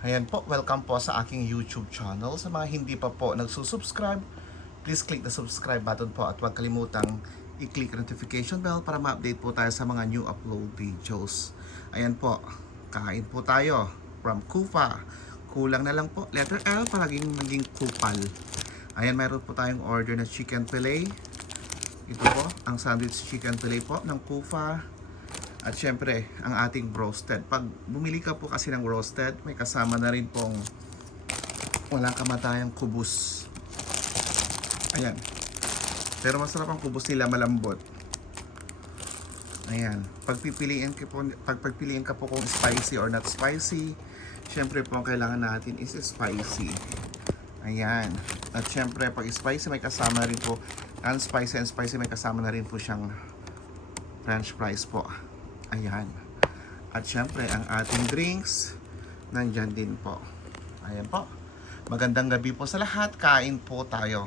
Ayan po, welcome po sa aking YouTube channel. Sa mga hindi pa po nagsusubscribe, please click the subscribe button po at huwag kalimutang i-click notification bell para ma-update po tayo sa mga new upload videos. Ayan po, kain po tayo from Kufa. Kulang na lang po, letter L para maging kupal. Ayan, meron po tayong order na chicken fillet. Ito po, ang sandwich chicken fillet po ng Kufa. At syempre, ang ating roasted. Pag bumili ka po kasi ng roasted, may kasama na rin pong walang kamatayang kubos. Ayan. Pero masarap ang kubos nila, malambot. Ayan. Pagpipiliin ka po kung spicy or not spicy, syempre po ang kailangan natin is spicy. Ayan. At syempre, pag spicy, may kasama na rin po, non-spicy and spicy, may kasama na rin po siyang french fries po. Ayan. At syempre, ang ating drinks, nandyan din po. Ayan po. Magandang gabi po sa lahat. Kain po tayo.